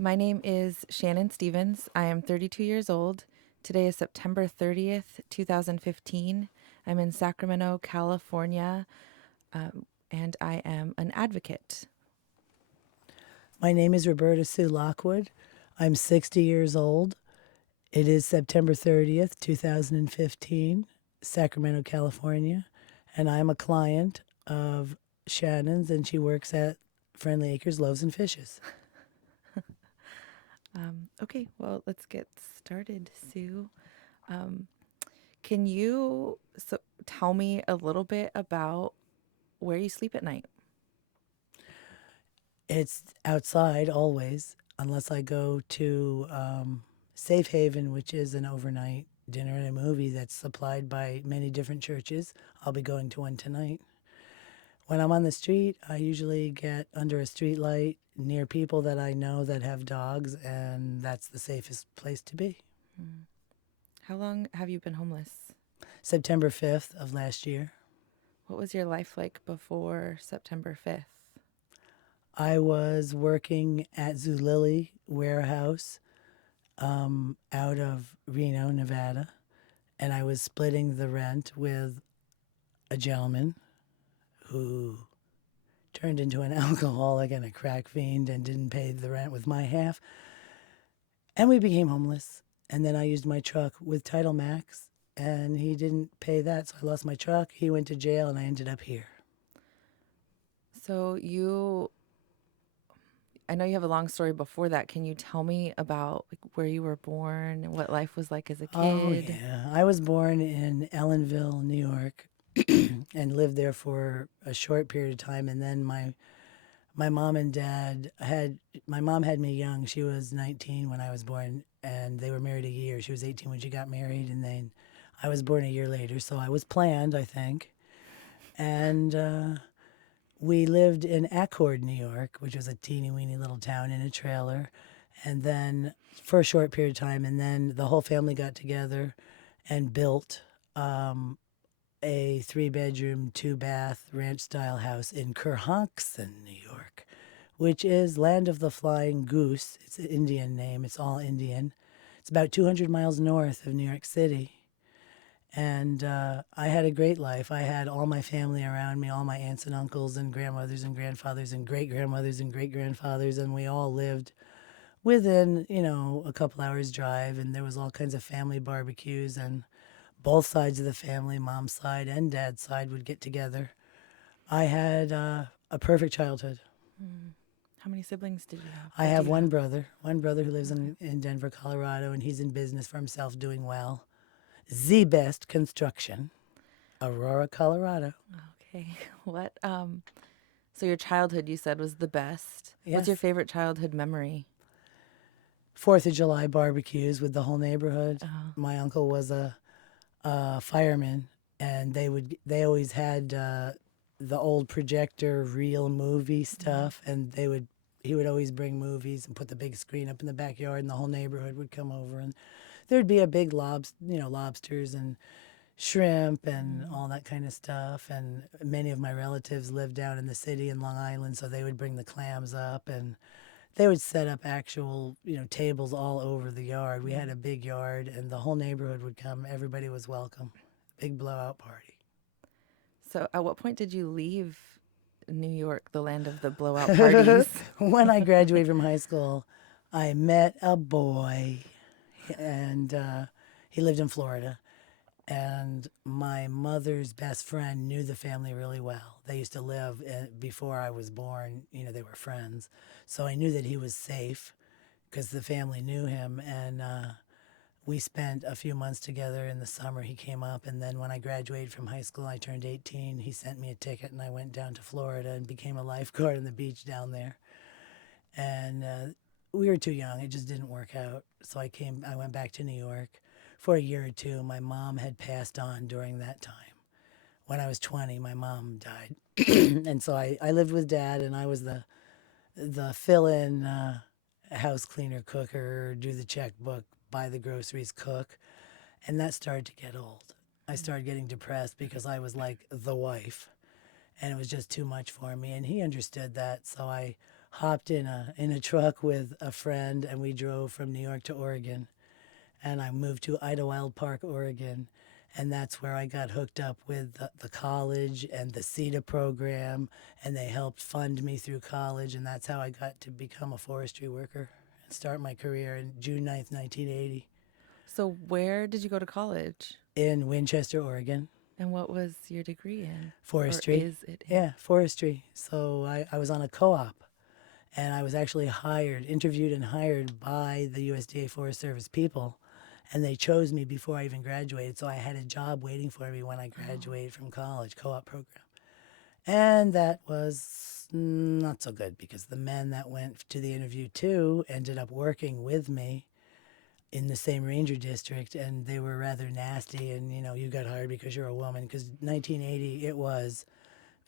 My name is Shannon Stevens. I am 32 years old. Today is September 30th, 2015. I'm in Sacramento, California, and I am an advocate. My name is Roberta Sue Lockwood. I'm 60 years old. It is September 30th, 2015, Sacramento, California, and I'm a client of Shannon's, and she works at Friendly Acres Loaves and Fishes. Okay, well, let's get started, Sue. Um, can you tell me a little bit about where you sleep at night? It's outside always, unless I go to Safe Haven, which is an overnight dinner and a movie that's supplied by many different churches. I'll be going to one tonight. When I'm on the street, I usually get under a street light near people that I know that have dogs, and that's the safest place to be. Hmm. How long have you been homeless? September 5th of last year, What was your life like before September 5th? I was working at Zulily Warehouse out of Reno, Nevada, and I was splitting the rent with a gentleman who turned into an alcoholic and a crack fiend and didn't pay the rent with my half. And we became homeless. And then I used my truck with Title Max, and he didn't pay that, so I lost my truck. He went to jail, and I ended up here. So I know you have a long story before that. Can you tell me about where you were born and what life was like as a Oh, kid? yeah. I was born in Ellenville, New York, and lived there for a short period of time. And then my mom and dad had, my mom had me young. She was 19 when I was born, and they were married a year. She was 18 when she got married, and then I was born a year later. So I was planned, I think. And we lived in Accord, New York, which was a teeny weeny little town in a trailer. And then for a short period of time, and then the whole family got together and built a 3-bedroom, 2-bath ranch style house in Kerhonkson, New York, which is Land of the Flying Goose. It's an Indian name, it's all Indian. It's about 200 miles north of New York City. And I had a great life. I had all my family around me, all my aunts and uncles and grandmothers and grandfathers and great grandmothers and great grandfathers, and we all lived within, a couple hours drive. And there was all kinds of family barbecues, and both sides of the family, mom's side and dad's side, would get together. I had a perfect childhood. Hmm. How many siblings did you have? I Or do have you have? one brother who lives Okay. in Denver, Colorado, and he's in business for himself, doing well. The Best Construction, Aurora, Colorado. Okay. So your childhood you said was the best. What's your Yes. favorite childhood memory? 4th of July barbecues with the whole neighborhood. Oh. My uncle was a fireman, and they always had the old projector real movie Mm. stuff, and he would always bring movies and put the big screen up in the backyard, and the whole neighborhood would come over, and there'd be a big lobsters and shrimp and Mm. all that kind of stuff. And many of my relatives lived down in the city in Long Island, so they would bring the clams up, and they would set up actual, tables all over the yard. We had Mm. a big yard, and the whole neighborhood would come. Everybody was welcome. Big blowout party. So at what point did you leave New York, the land of the blowout parties? When I graduated from high school, I met a boy, and he lived in Florida. And my mother's best friend knew the family really well. They used to live before I was born. They were friends. So I knew that he was safe because the family knew him. And we spent a few months together in the summer. He came up. And then when I graduated from high school, I turned 18. He sent me a ticket, and I went down to Florida and became a lifeguard on the beach down there. And we were too young. It just didn't work out. So I went back to New York for a year or two. My mom had passed on during that time. When I was 20, my mom died. And so I lived with dad, and I was the fill-in house cleaner, cooker, do the checkbook, buy the groceries, cook. And that started to get old. I started getting depressed because I was like the wife, and it was just too much for me. And he understood that. So I hopped in a truck with a friend, and we drove from New York to Oregon. And I moved to Idlewild Park, Oregon, and that's where I got hooked up with the college and the CETA program, and they helped fund me through college, and that's how I got to become a forestry worker and start my career in June 9th, 1980, So where did you go to college? in Winchester, Oregon. And what was your degree in? Or Forestry. is it in? Yeah, forestry. So I was on a co-op, and I was actually hired, interviewed and hired by the USDA Forest Service people, and they chose me before I even graduated. So I had a job waiting for me when I Oh. graduated from college, co-op program. And that was not so good because the men that went to the interview too ended up working with me in the same ranger district, and they were rather nasty. And you got hired because you're a woman, because 1980 it was,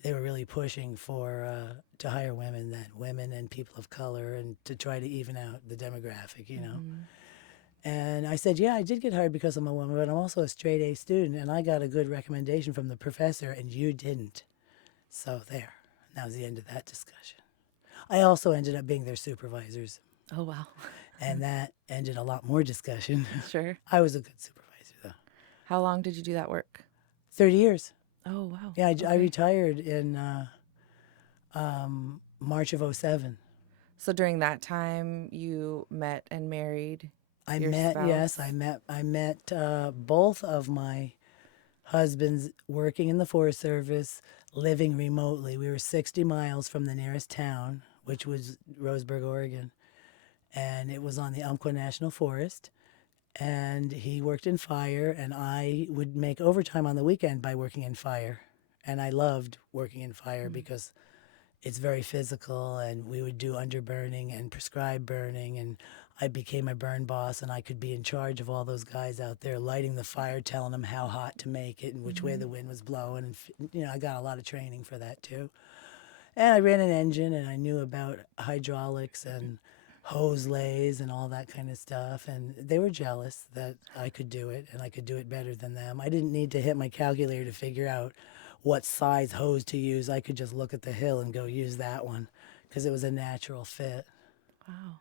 they were really pushing for to hire women and people of color, and to try to even out the demographic. Mm-hmm. And I said, yeah, I did get hired because I'm a woman, but I'm also a straight A student, and I got a good recommendation from the professor, and you didn't. So there. That was the end of that discussion. I also ended up being their supervisors, Oh, wow. and that ended a lot more discussion. Sure. I was a good supervisor, though. How long did you do that work? 30 years. Oh, wow. Yeah, I Okay. retired in March of '07. So during that time, you met and married I your met, yes, spouse? I met both of my husbands working in the Forest Service, living remotely. We were 60 miles from the nearest town, which was Roseburg, Oregon, and it was on the Umpqua National Forest. And he worked in fire, and I would make overtime on the weekend by working in fire. And I loved working in fire Mm. because it's very physical, and we would do underburning and prescribed burning, and I became a burn boss, and I could be in charge of all those guys out there lighting the fire, telling them how hot to make it and which way Mm-hmm. the wind was blowing. And I got a lot of training for that too. And I ran an engine, and I knew about hydraulics and hose lays and all that kind of stuff, and they were jealous that I could do it, and I could do it better than them. I didn't need to hit my calculator to figure out what size hose to use. I could just look at the hill and go use that one because it was a natural fit. Wow.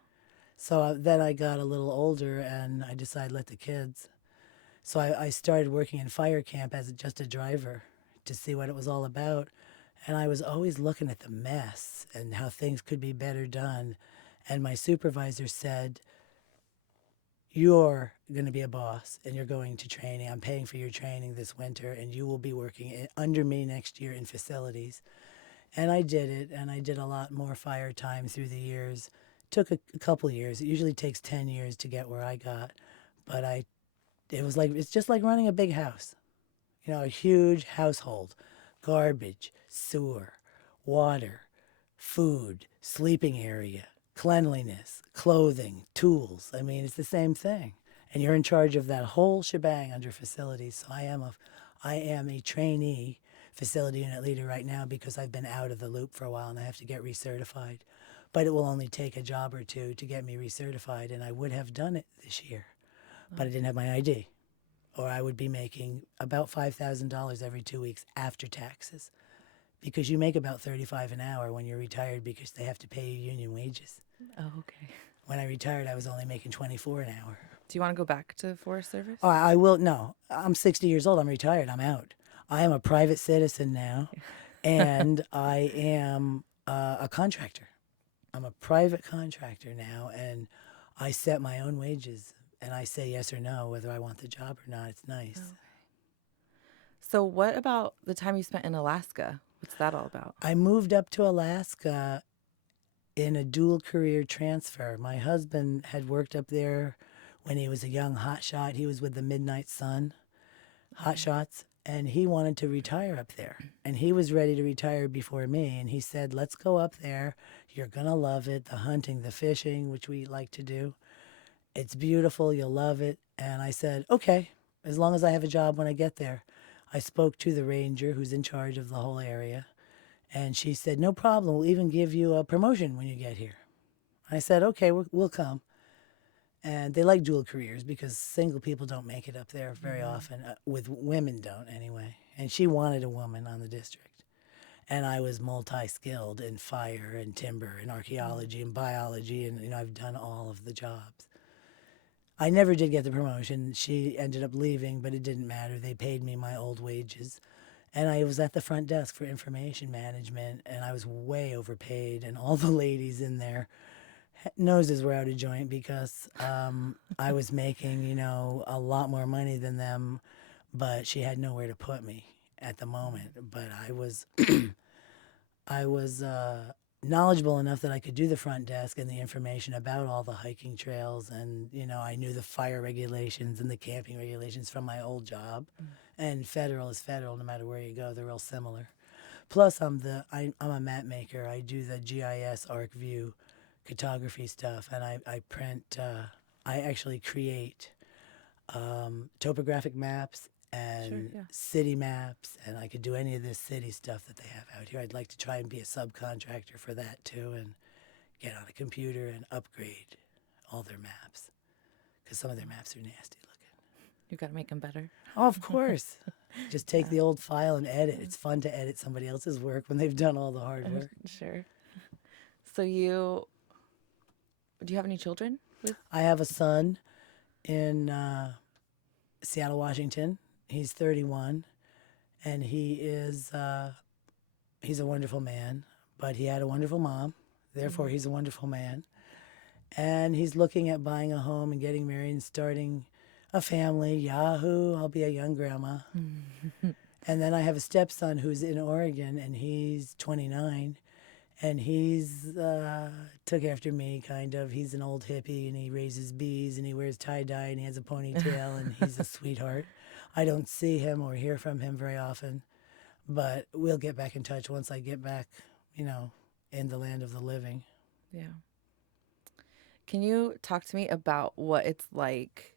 So then I got a little older, and I decided let the kids. So I started working in fire camp as just a driver to see what it was all about. And I was always looking at the mess and how things could be better done. And my supervisor said, you're going to be a boss, and you're going to training. I'm paying for your training this winter, and you will be working under me next year in facilities. And I did it, and I did a lot more fire time through the years. Took a couple years. It usually takes 10 years to get where I got. But it's just like running a big house, a huge household: garbage, sewer, water, food, sleeping area, cleanliness, clothing, tools. I mean, it's the same thing. And you're in charge of that whole shebang under facilities. So I am a trainee facility unit leader right now because I've been out of the loop for a while, and I have to get recertified. But it will only take a job or two to get me recertified, and I would have done it this year, but I Oh. didn't have my ID, or I would be making about $5,000 every 2 weeks after taxes, because you make about 35 an hour when you're retired because they have to pay you union wages. Oh, okay. When I retired, I was only making 24 an hour. Do you want to go back to Forest Service? Oh, I will. No, I'm 60 years old. I'm retired. I'm out. I am a private citizen now, and I am a contractor. I'm a private contractor now, and I set my own wages, and I say yes or no whether I want the job or not. It's Oh. nice. So what about the time you spent in Alaska? What's that all about? I moved up to Alaska in a dual career transfer. My husband had worked up there when he was a young hotshot. He was with the Midnight Sun Hot Okay. Shots, and he wanted to retire up there. And he was ready to retire before me. And he said, let's go up there. You're going to love it. The hunting, the fishing, which we like to do. It's beautiful. You'll love it. And I said, okay, as long as I have a job when I get there. I spoke to the ranger who's in charge of the whole area. And she said, no problem. We'll even give you a promotion when you get here. I said, okay, we'll come. And they like dual careers because single people don't make it up there very Mm-hmm. often. With women don't, anyway. And she wanted a woman on the district. And I was multi-skilled in fire and timber and archaeology and biology, and I've done all of the jobs. I never did get the promotion. She ended up leaving, but it didn't matter. They paid me my old wages. And I was at the front desk for information management, and I was way overpaid. And all the ladies in there noses were out of joint because I was making, a lot more money than them, but she had nowhere to put me at the moment. But I was knowledgeable enough that I could do the front desk and the information about all the hiking trails, and I knew the fire regulations and the camping regulations from my old job. And federal is federal, no matter where you go. They're real similar. Plus, I'm a map maker. I do the GIS ArcView cartography stuff, and I print. I actually create topographic maps Sure, and yeah. city maps, and I could do any of this city stuff that they have out here. I'd like to try and be a subcontractor for that too, and get on a computer and upgrade all their maps because some of their maps are nasty looking. You got to make them better. Oh, of course. Just take Yeah. the old file and edit. It's fun to edit somebody else's work when they've done all the hard work. Sure. So do you have any children with? I have a son in Seattle, Washington. He's 31, and he's a wonderful man. But he had a wonderful mom, therefore he's a wonderful man. And he's looking at buying a home and getting married and starting a family. Yahoo! I'll be a young grandma. And then I have a stepson who's in Oregon, and he's 29, and he's took after me, kind of. He's an old hippie, and he raises bees, and he wears tie-dye, and he has a ponytail, and he's a sweetheart. I don't see him or hear from him very often, but we'll get back in touch once I get back, in the land of the living. Yeah. Can you talk to me about what it's like,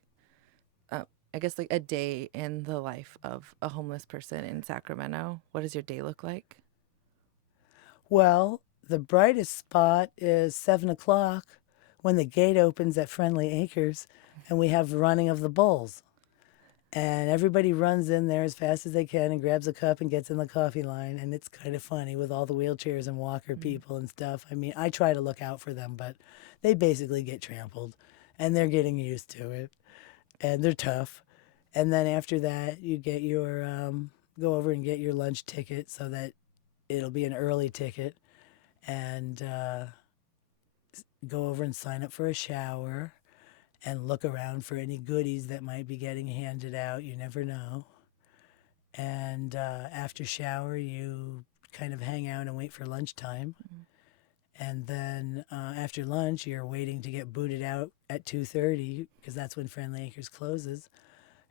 I guess, like a day in the life of a homeless person in Sacramento? What does your day look like? Well, the brightest spot is 7 o'clock when the gate opens at Friendly Acres, and we have running of the bulls. And everybody runs in there as fast as they can and grabs a cup and gets in the coffee line. And it's kind of funny with all the wheelchairs and walker people and stuff. I mean, I try to look out for them, but they basically get trampled, and they're getting used to it, and they're tough. And then after that, you get your go over and get your lunch ticket so that it'll be an early ticket, and go over and sign up for a shower and look around for any goodies that might be getting handed out. You never know. And after shower, you kind of hang out and wait for lunchtime. And then after lunch, you're waiting to get booted out at 2:30 because that's when Friendly Acres closes.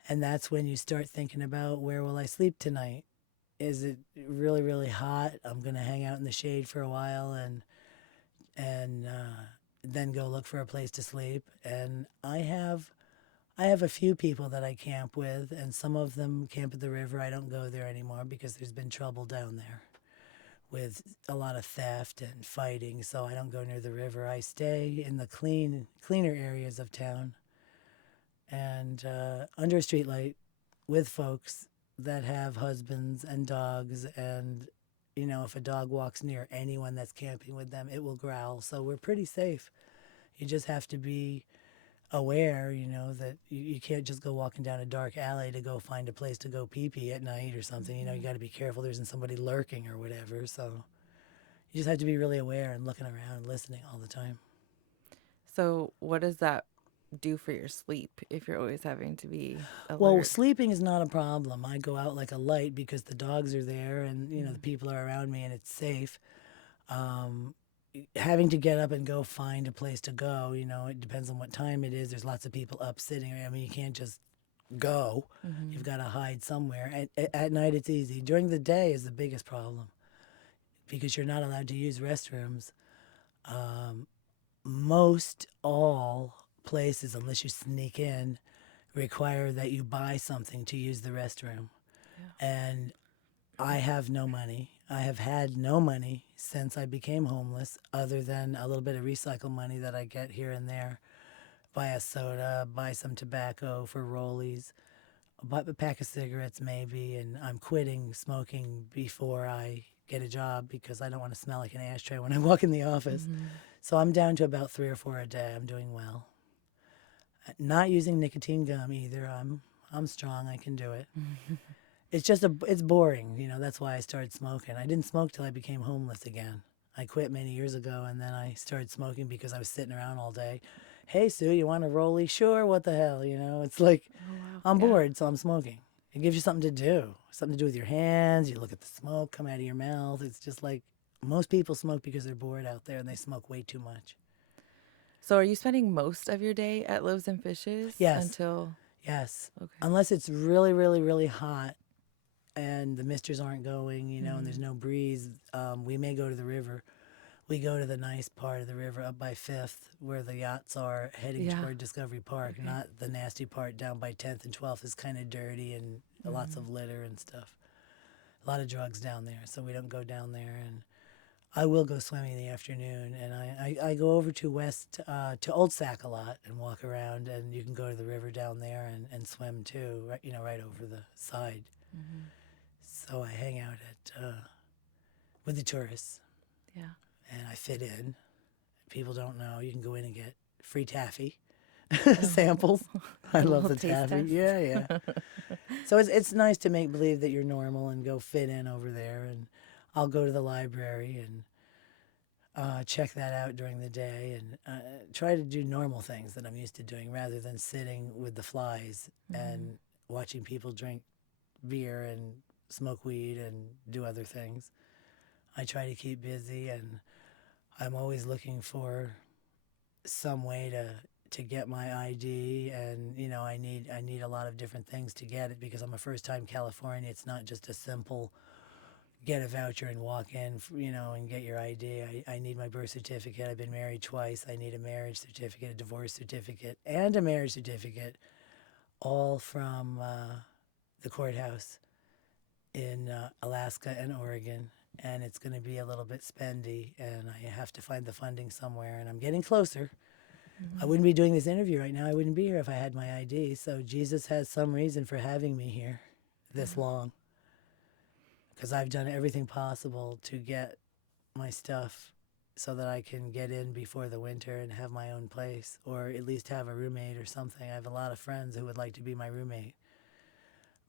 And that's when you start thinking about, where will I sleep tonight? Is it really, really hot? I'm going to hang out in the shade for a while and then go look for a place to sleep. And I have a few people that I camp with, and some of them camp at the river. I don't go there anymore because there's been trouble down there with a lot of theft and fighting, so I don't go near the river. I stay in the cleaner areas of town, and under a streetlight with folks that have husbands and dogs, and if a dog walks near anyone that's camping with them, it will growl. So we're pretty safe. You just have to be aware, that you can't just go walking down a dark alley to go find a place to go pee-pee at night or something. You got to be careful there isn't somebody lurking or whatever. So you just have to be really aware and looking around and listening all the time. So what does that do for your sleep if you're always having to be Well, alert? sleeping is not a problem. I go out like a light because the dogs are there, and the people are around me, and it's safe. Having to get up and go find a place to go, it depends on what time it is. There's lots of people up sitting. I mean, you can't just go. You've got to hide somewhere. At night, it's easy. During the day is the biggest problem because you're not allowed to use restrooms. Most all places, unless you sneak in, require that you buy something to use the restroom. Yeah. And I have no money. I have had no money since I became homeless, other than a little bit of recycle money that I get here and there. Buy a soda, buy some tobacco for rollies, buy a pack of cigarettes maybe, and I'm quitting smoking before I get a job because I don't want to smell like an ashtray when I walk in the office. Mm-hmm. So I'm down to about 3 or 4 a day. I'm doing well. Not using nicotine gum either. I'm strong. I can do it. It's just it's boring. That's why I started smoking. I didn't smoke till I became homeless again. I quit many years ago, and then I started smoking because I was sitting around all day. Hey, Sue, you want a rollie? Sure, what the hell? It's like Oh, wow. I'm Yeah. bored, so I'm smoking. It gives you something to do with your hands. You look at the smoke come out of your mouth. It's just like most people smoke because they're bored out there and they smoke way too much. So are you spending most of your day at Loaves and Fishes Yes, until... yes. Okay. Unless it's really, really, really hot and the misters aren't going, and there's Mm-hmm. no breeze, we may go to the river. We go to the nice part of the river up by 5th where the yachts are heading Yeah. toward Discovery Park, Okay. not the nasty part down by 10th and 12th is kind of dirty and lots Mm-hmm. of litter and stuff. A lot of drugs down there, so we don't go down there. And I will go swimming in the afternoon, and I go over to to Old Sac a lot and walk around, and you can go to the river down there and swim too, right, right over the side. Mm-hmm. So I hang out with the tourists, Yeah. and I fit in. People don't know. You can go in and get free taffy Oh. samples. I A love little the taste taffy. test. Yeah, yeah. So it's nice to make believe that you're normal and go fit in over there. And I'll go to the library and check that out during the day and try to do normal things that I'm used to doing rather than sitting with the flies and watching people drink beer and smoke weed and do other things. I try to keep busy, and I'm always looking for some way to get my ID, and I need a lot of different things to get it because I'm a first time Californian. It's not just a simple get a voucher and walk in, and get your ID. I need my birth certificate. I've been married twice. I need a marriage certificate, a divorce certificate, and a marriage certificate, all from the courthouse in Alaska and Oregon. And it's going to be a little bit spendy, and I have to find the funding somewhere, and I'm getting closer. I wouldn't be doing this interview right now. I wouldn't be here if I had my ID. So Jesus has some reason for having me here this long, because I've done everything possible to get my stuff so that I can get in before the winter and have my own place, or at least have a roommate or something. I have a lot of friends who would like to be my roommate,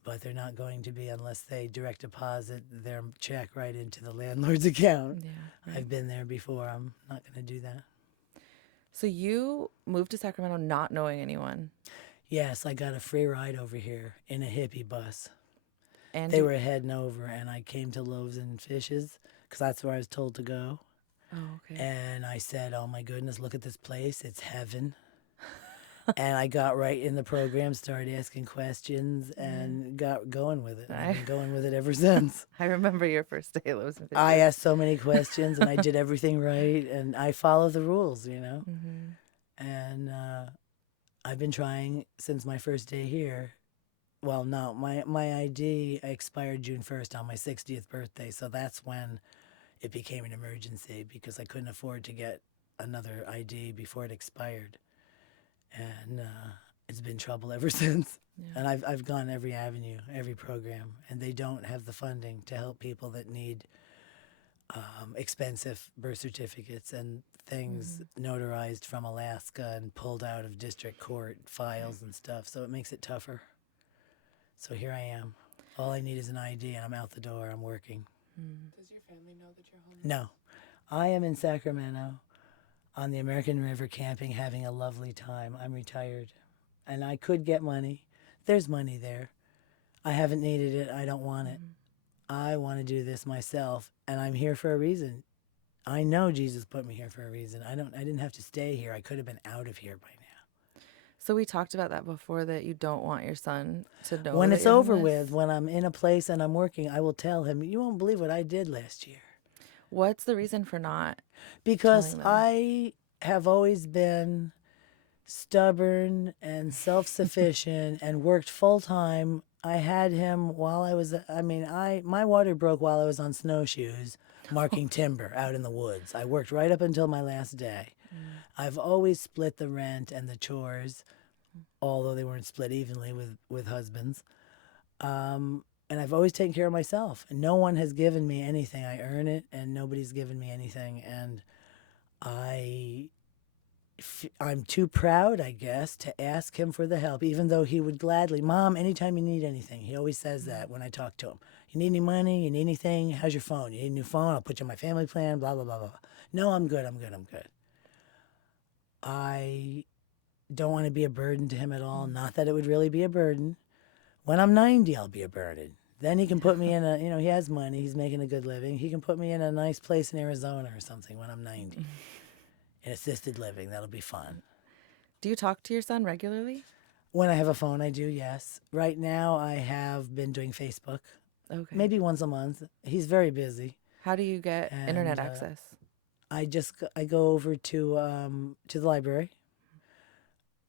but they're not going to be unless they direct deposit their check right into the landlord's account. Yeah. Right. I've been there before. I'm not going to do that. So you moved to Sacramento not knowing anyone, Yes, I got a free ride over here in a hippie bus. and They were heading over, and I came to Loaves and Fishes because that's where I was told to go. Oh, okay. And I said, "Oh my goodness, look at this place. It's heaven." And I got right in the program, started asking questions, and got going with it. And I've been going with it ever since. I remember your first day at Loaves and Fishes. I asked so many questions, and I did everything right, and I follow the rules, And I've been trying since my first day here. Well, no, my ID expired June 1st on my 60th birthday, so that's when it became an emergency because I couldn't afford to get another ID before it expired. And it's been trouble ever since. Yeah. And I've gone every avenue, every program, and they don't have the funding to help people that need expensive birth certificates and things notarized from Alaska and pulled out of district court files and stuff. So it makes it tougher. So here I am. All I need is an ID, and I'm out the door. I'm working. Does your family know that you're homeless? No, I am in Sacramento on the American River camping, having a lovely time. I'm retired, and I could get money. There's money there. I haven't needed it. I don't want it. I want to do this myself, and I'm here for a reason. I know Jesus put me here for a reason. I didn't have to stay here. I could have been out of here by now. So we talked about that before, that you don't want your son to know When that it's you're over homeless. with, when I'm in a place and I'm working, I will tell him, "You won't believe what I did last year." What's the reason for not? Because Telling them. I have always been stubborn and self-sufficient and worked full-time. I had him while I was, my water broke while I was on snowshoes marking timber out in the woods. I worked right up until my last day. I've always split the rent and the chores, although they weren't split evenly with husbands. and I've always taken care of myself. And no one has given me anything. I earn it, and nobody's given me anything. And I I'm too proud, I guess, to ask him for the help, even though he would gladly. Mom, anytime you need anything, he always says that when I talk to him. You need any money? You need anything? How's your phone? You need a new phone? I'll put you on my family plan, blah, blah, blah, blah. No, I'm good. I'm good. I'm good. I don't want to be a burden to him at all. Not that it would really be a burden. When I'm 90, I'll be a burden. Then he can put me in he has money. He's making a good living. He can put me in a nice place in Arizona or something when I'm 90. In assisted living. That'll be fun. Do you talk to your son regularly? When I have a phone, I do, yes. Right now, I have been doing Facebook, Okay. maybe once a month. He's very busy. How do you get internet And, access? I go over to the library,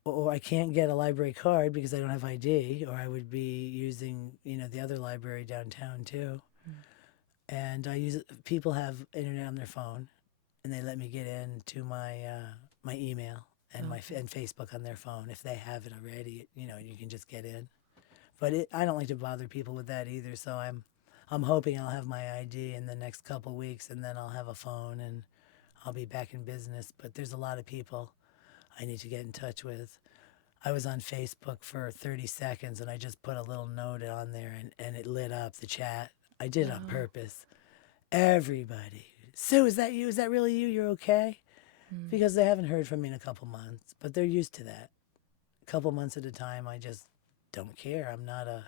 or I can't get a library card because I don't have ID, or I would be using the other library downtown too. And people have internet on their phone, and they let me get into my my email and and Facebook on their phone if they have it already. You can just get in. But I don't like to bother people with that either. So I'm hoping I'll have my ID in the next couple weeks, and then I'll have a phone and I'll be back in business. But there's a lot of people I need to get in touch with. I was on Facebook for 30 seconds, and I just put a little note on there, and it lit up the chat. I did it on purpose. Everybody. Sue, is that you? Is that really you? You're okay? Because they haven't heard from me in a couple months, but they're used to that. A couple months at a time, I just don't care. I'm not a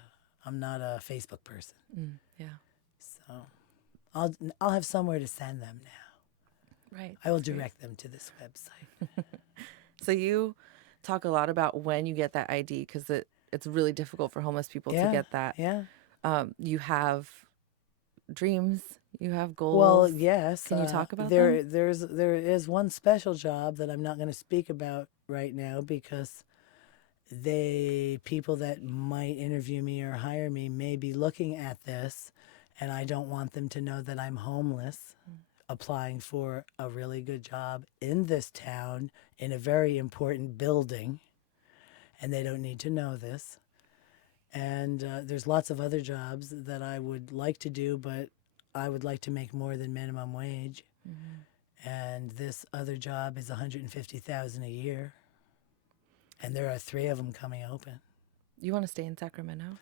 Facebook person. Yeah. So I'll have somewhere to send them now. Right. I will direct them to this website. So you talk a lot about when you get that ID because it's really difficult for homeless people to get that. Yeah. You have dreams. You have goals. Well, yes. Can you talk about there? them? There is one special job that I'm not going to speak about right now because people that might interview me or hire me may be looking at this, and I don't want them to know that I'm homeless, applying for a really good job in this town in a very important building, and they don't need to know this. And there's lots of other jobs that I would like to do, but I would like to make more than minimum wage. And this other job is $150,000 a year. And there are 3 of them coming open. You want to stay in Sacramento?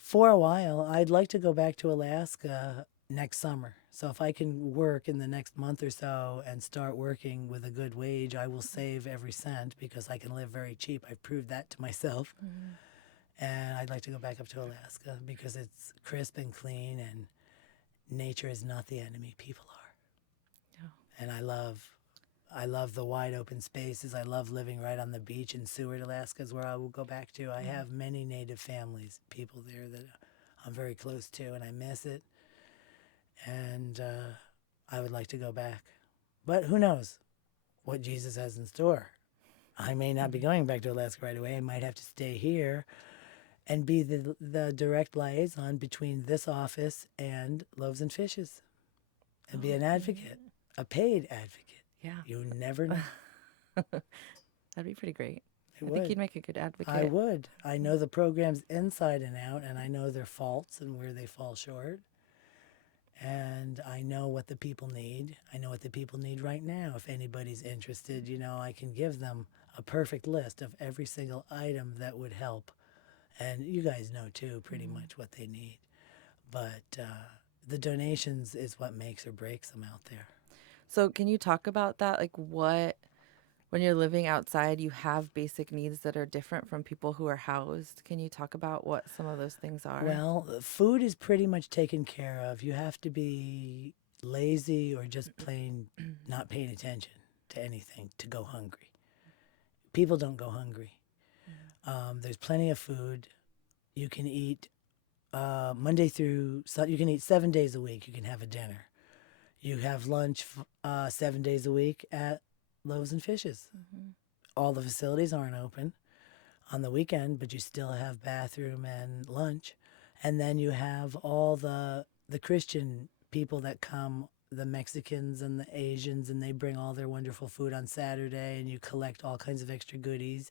For a while, I'd like to go back to Alaska next summer. So if I can work in the next month or so and start working with a good wage, I will save every cent because I can live very cheap. I've proved that to myself. And I'd like to go back up to Alaska because it's crisp and clean, and nature is not the enemy. People are. Yeah. And I love the wide open spaces. I love living right on the beach in Seward, Alaska is where I will go back to. I have many native families, people there that I'm very close to, and I miss it. And I would like to go back. But who knows what Jesus has in store. I may not be going back to Alaska right away. I might have to stay here and be the direct liaison between this office and Loaves and Fishes and be an advocate, a paid advocate. Yeah. You never know. That'd be pretty great. It I would. think you'd make a good advocate. I would. I know the programs inside and out, and I know their faults and where they fall short. And I know what the people need. I know what the people need right now. If anybody's interested, I can give them a perfect list of every single item that would help. And you guys know, too, pretty much what they need. But the donations is what makes or breaks them out there. So can you talk about that? Like when you're living outside, you have basic needs that are different from people who are housed. Can you talk about what some of those things are? Well, food is pretty much taken care of. You have to be lazy or just plain not paying attention to anything to go hungry. People don't go hungry. There's plenty of food. You can eat Monday through Sunday. You can eat 7 days a week. You can have a dinner. You have lunch 7 days a week at Loaves and Fishes. All the facilities aren't open on the weekend, but you still have bathroom and lunch. And then you have all the Christian people that come, the Mexicans and the Asians, and they bring all their wonderful food on Saturday, and you collect all kinds of extra goodies.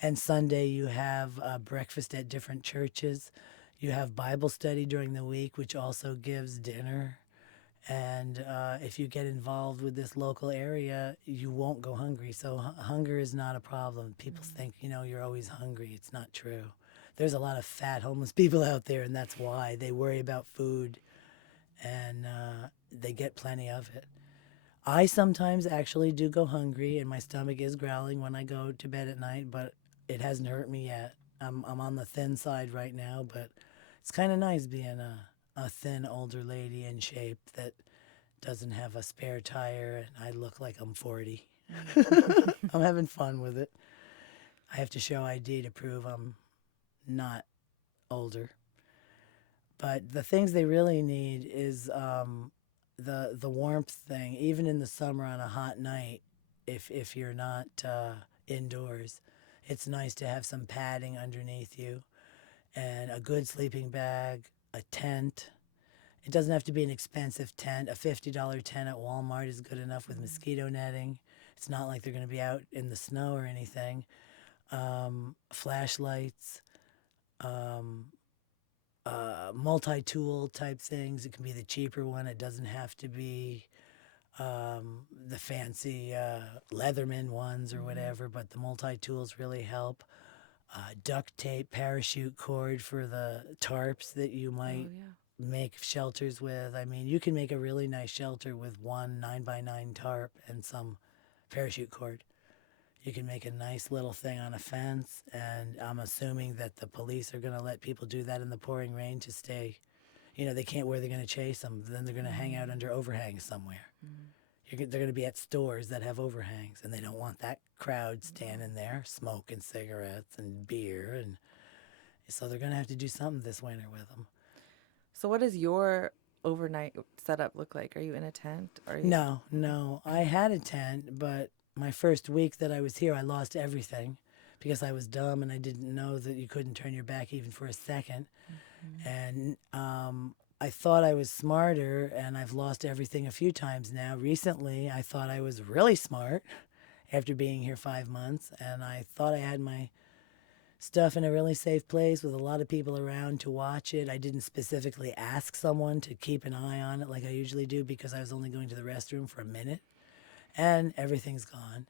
And Sunday you have breakfast at different churches. You have Bible study during the week, which also gives dinner. And if you get involved with this local area, you won't go hungry. So hunger is not a problem. People think, you're always hungry. It's not true. There's a lot of fat homeless people out there, and that's why they worry about food, and they get plenty of it. I sometimes actually do go hungry, and my stomach is growling when I go to bed at night, but it hasn't hurt me yet. I'm on the thin side right now, but it's kind of nice being a thin older lady in shape that doesn't have a spare tire, and I look like I'm 40. I'm having fun with it. I have to show ID to prove I'm not older. But the things they really need is the warmth thing. Even in the summer on a hot night, if you're not indoors, it's nice to have some padding underneath you and a good sleeping bag, a tent. It doesn't have to be an expensive tent. A $50 tent at Walmart is good enough with mosquito netting. It's not like they're going to be out in the snow or anything. Flashlights, multi-tool type things. It can be the cheaper one. It doesn't have to be the fancy Leatherman ones or whatever, but the multi-tools really help. Duct tape, parachute cord for the tarps that you might make shelters with. I mean, you can make a really nice shelter with one 9x9 tarp and some parachute cord. You can make a nice little thing on a fence, and I'm assuming that the police are going to let people do that in the pouring rain to stay. They can't where they're going to chase them. Then they're going to hang out under overhangs somewhere. They're going to be at stores that have overhangs, and they don't want that crowd standing there smoking cigarettes and beer. And so they're going to have to do something this winter with them. So what does your overnight setup look like? Are you in a tent? No. I had a tent, but my first week that I was here, I lost everything because I was dumb and I didn't know that you couldn't turn your back even for a second. And I thought I was smarter, and I've lost everything a few times now. Recently, I thought I was really smart after being here 5 months, and I thought I had my stuff in a really safe place with a lot of people around to watch it. I didn't specifically ask someone to keep an eye on it like I usually do because I was only going to the restroom for a minute, and everything's gone.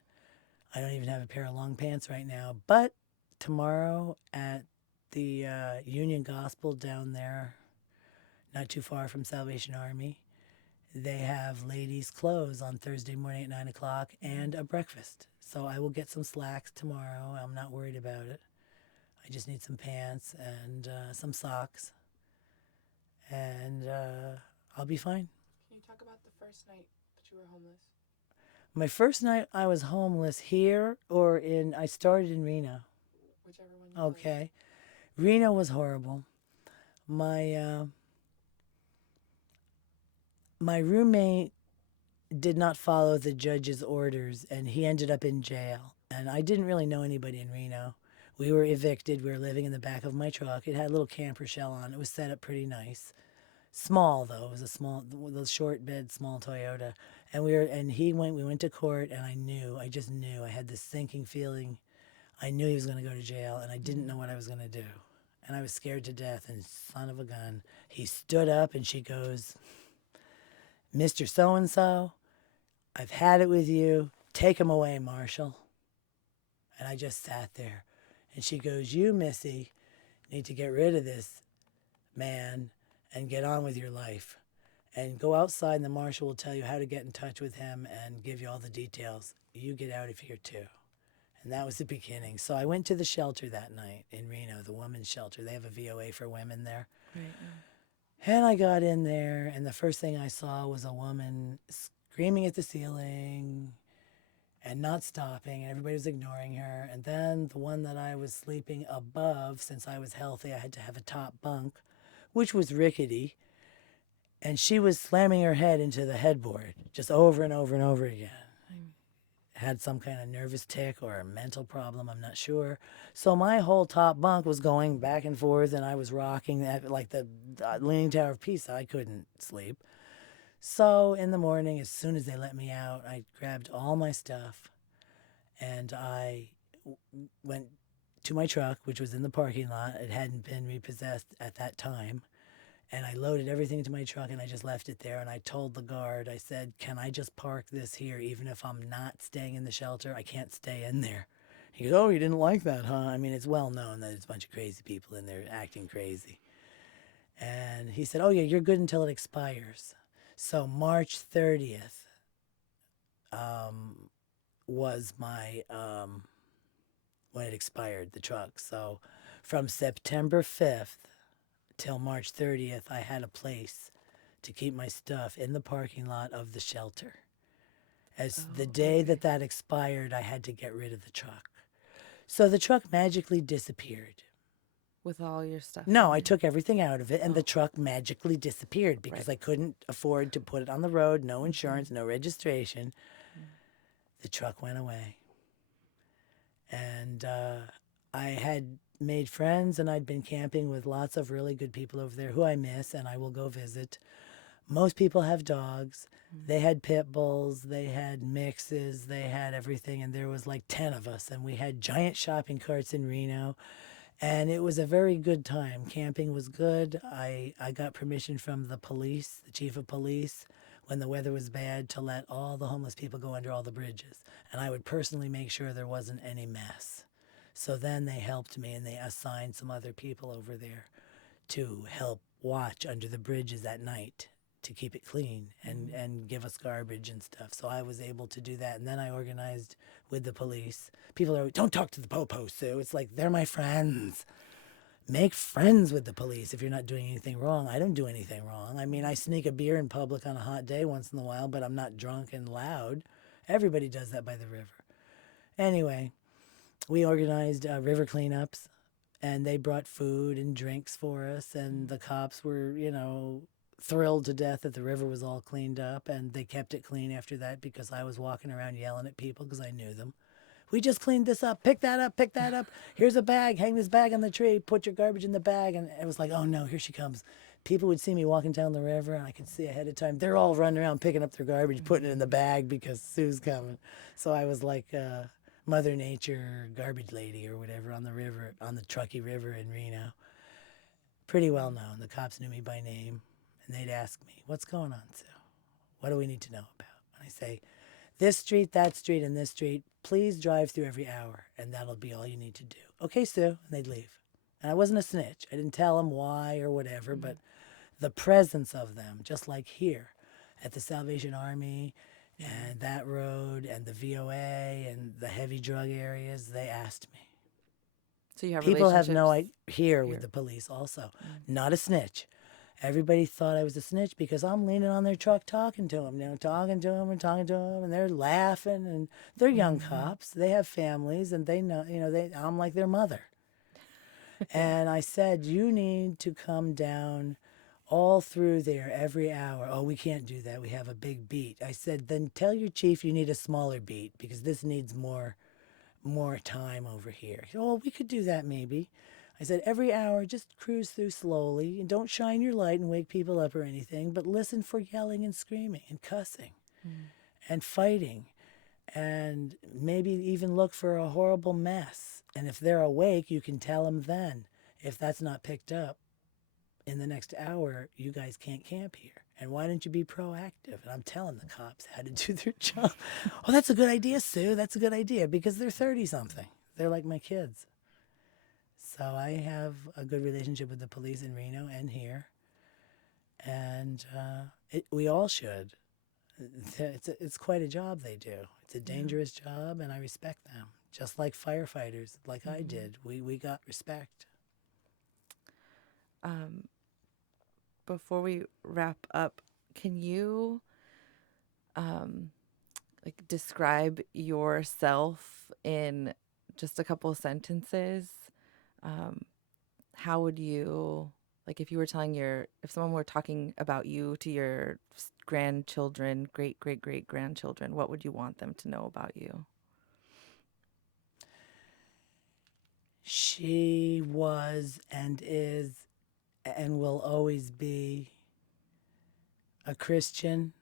I don't even have a pair of long pants right now, but tomorrow at the Union Gospel down there, not too far from Salvation Army, they have ladies' clothes on Thursday morning at 9 o'clock and a breakfast. So I will get some slacks tomorrow. I'm not worried about it. I just need some pants and some socks, and I'll be fine. Can you talk about the first night that you were homeless? My first night I was homeless here I started in Reno. Whichever one you Okay. Reno was horrible. My roommate did not follow the judge's orders, and he ended up in jail. And I didn't really know anybody in Reno. We were evicted. We were living in the back of my truck. It had a little camper shell on. It was set up pretty nice. Small, though. It was the short bed, small Toyota. And we went to court, and I just knew. I had this sinking feeling. I knew he was going to go to jail, and I didn't know what I was going to do. And I was scared to death, and son of a gun. He stood up, and she goes, "Mr. So-and-so, I've had it with you. Take him away, Marshall." And I just sat there. And she goes, "You, Missy, need to get rid of this man and get on with your life. And go outside, and the marshal will tell you how to get in touch with him and give you all the details. You get out of here, too." And that was the beginning. So I went to the shelter that night in Reno, the women's shelter. They have a VOA for women there. Right. And I got in there, and the first thing I saw was a woman screaming at the ceiling and not stopping, and everybody was ignoring her. And then the one that I was sleeping above, since I was healthy, I had to have a top bunk, which was rickety. And she was slamming her head into the headboard just over and over and over again. Had some kind of nervous tic or a mental problem, I'm not sure. So my whole top bunk was going back and forth, and I was rocking that like the Leaning Tower of Pisa. I couldn't sleep. So in the morning, as soon as they let me out, I grabbed all my stuff, and I went to my truck, which was in the parking lot. It hadn't been repossessed at that time. And I loaded everything into my truck and I just left it there. And I told the guard, I said, can I just park this here even if I'm not staying in the shelter? I can't stay in there. He goes, oh, you didn't like that, huh? I mean, it's well known that there's a bunch of crazy people in there acting crazy. And he said, oh, yeah, you're good until it expires. So March 30th was my, when it expired, the truck. So from September 5th till March 30th, I had a place to keep my stuff in the parking lot of the shelter. As the day that expired, I had to get rid of the truck. So the truck magically disappeared. With all your stuff? No, I took everything out of it, and the truck magically disappeared because I couldn't afford to put it on the road. No insurance, no registration. The truck went away. And I had made friends, and I'd been camping with lots of really good people over there who I miss, and I will go visit. Most people have dogs. They had pit bulls. They had mixes. They had everything, and there was like 10 of us, and we had giant shopping carts in Reno. And it was a very good time. Camping was good. I got permission from the police, the chief of police, when the weather was bad, to let all the homeless people go under all the bridges. And I would personally make sure there wasn't any mess. So then they helped me and they assigned some other people over there to help watch under the bridges at night to keep it clean and give us garbage and stuff. So I was able to do that. And then I organized with the police. People are, don't talk to the po-po, Sue. It's like, they're my friends. Make friends with the police if you're not doing anything wrong. I don't do anything wrong. I mean, I sneak a beer in public on a hot day once in a while, but I'm not drunk and loud. Everybody does that by the river. Anyway, we organized river cleanups, and they brought food and drinks for us, and the cops were, thrilled to death that the river was all cleaned up, and they kept it clean after that because I was walking around yelling at people because I knew them. We just cleaned this up. Pick that up. Pick that up. Here's a bag. Hang this bag on the tree. Put your garbage in the bag. And it was like, oh, no, here she comes. People would see me walking down the river, and I could see ahead of time. They're all running around picking up their garbage, putting it in the bag because Sue's coming. So I was like Mother Nature garbage lady or whatever on the river, on the Truckee River in Reno. Pretty well known. The cops knew me by name, and they'd ask me, what's going on, Sue? What do we need to know about? And I say, this street, that street, and this street, please drive through every hour, and that'll be all you need to do. Okay, Sue, and they'd leave. And I wasn't a snitch. I didn't tell them why or whatever, but the presence of them, just like here at the Salvation Army and that road and the VOA and the heavy drug areas, they asked me. So you have People have no idea relationships here with the police also. Not a snitch. Everybody thought I was a snitch because I'm leaning on their truck talking to them, talking to them, and they're laughing, and they're young cops. They have families, and they know, I'm like their mother. And I said, you need to come down all through there every hour. Oh, we can't do that. We have a big beat. I said, then tell your chief you need a smaller beat because this needs more time over here. He said, oh, we could do that maybe. I said, every hour, just cruise through slowly and don't shine your light and wake people up or anything, but listen for yelling and screaming and cussing and fighting, and maybe even look for a horrible mess. And if they're awake, you can tell them then. If that's not picked up in the next hour, you guys can't camp here. And why don't you be proactive? And I'm telling the cops how to do their job. Oh, that's a good idea, Sue. That's a good idea because they're 30-something. They're like my kids. So I have a good relationship with the police in Reno and here. And we all should. It's quite a job they do. It's a dangerous job, and I respect them. Just like firefighters, like I did. We got respect. Before we wrap up, can you describe yourself in just a couple sentences? How would you, if you were if someone were talking about you to your grandchildren, great-great-great-grandchildren, what would you want them to know about you? She was and is and will always be a Christian.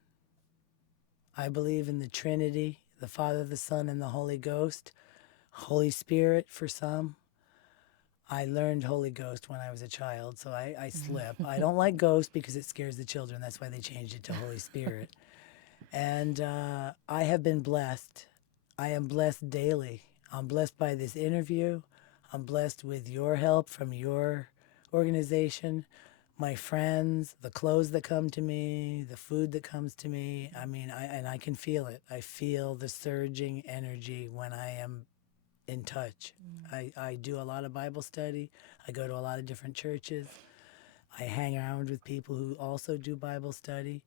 I believe in the Trinity, the Father, the Son, and the Holy Ghost. Holy Spirit for some. I learned Holy Ghost when I was a child, so I slip. I don't like Ghost because it scares the children. That's why they changed it to Holy Spirit. And I have been blessed. I am blessed daily. I'm blessed by this interview. I'm blessed with your help from your organization, my friends, the clothes that come to me, the food that comes to me. I mean, I can feel it. I feel the surging energy when I am in touch. I do a lot of Bible study. I go to a lot of different churches. I hang around with people who also do Bible study.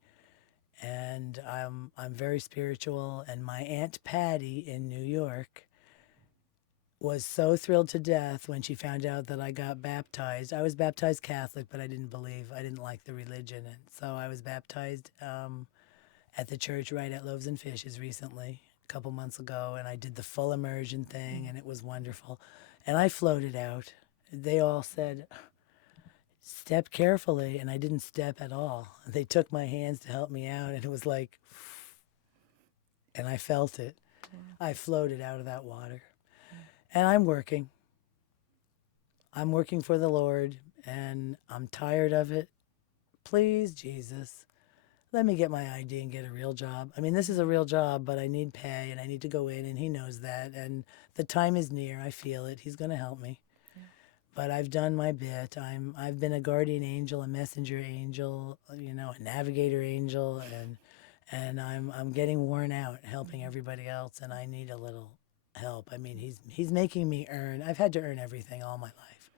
And I'm very spiritual. And my Aunt Patty in New York was so thrilled to death when she found out that I got baptized. I was baptized Catholic, but I didn't like the religion. And so I was baptized at the church right at Loaves and Fishes recently, a couple months ago. And I did the full immersion thing, and it was wonderful. And I floated out. They all said, step carefully, and I didn't step at all. They took my hands to help me out, and it was like, and I felt it. I floated out of that water. And I'm working. I'm working for the Lord, and I'm tired of it. Please, Jesus, let me get my ID and get a real job. I mean, this is a real job, but I need pay, and I need to go in, and he knows that. And the time is near. I feel it. He's going to help me. But I've done my bit. I've been a guardian angel, a messenger angel, a navigator angel, and I'm getting worn out helping everybody else, and I need a little help. I mean, he's making me earn. I've had to earn everything all my life.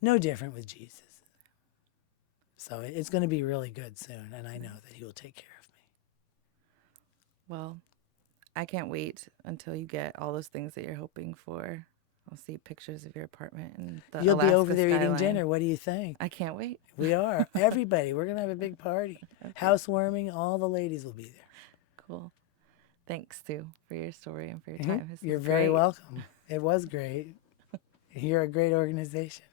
No different with Jesus. So it's going to be really good soon, and I know that he will take care of me. Well, I can't wait until you get all those things that you're hoping for. I'll see pictures of your apartment and the You'll Alaska be over there eating skyline. dinner. What do you think? I can't wait. We are. Everybody. We're going to have a big party. Okay. Housewarming. All the ladies will be there. Cool. Thanks, Sue, for your story and for your time. This You're was very great. welcome. It was great. You're a great organization.